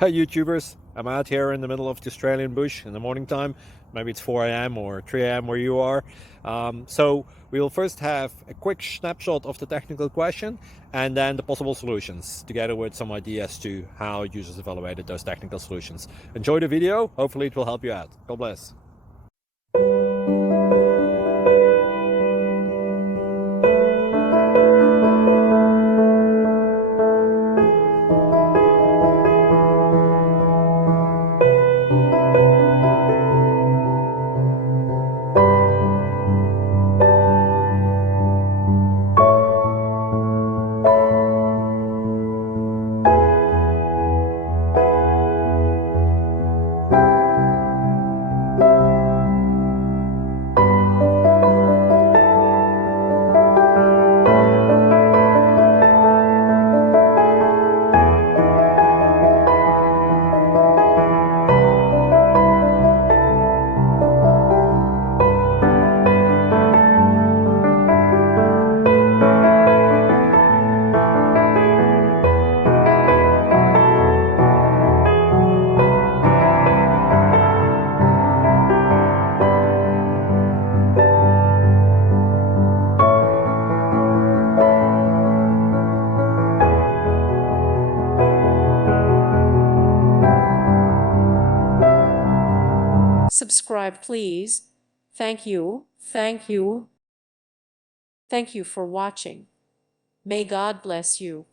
Hi YouTubers, I'm out here in the middle of the Australian bush in the morning time. Maybe it's 4 a.m. or 3 a.m. where you are. So we'll first have a quick snapshot of the technical question and then the possible solutions, together with some ideas to how users evaluated those technical solutions. Enjoy the video, hopefully it will help you out. God bless. Subscribe, please. Thank you. Thank you. Thank you for watching. May God bless you.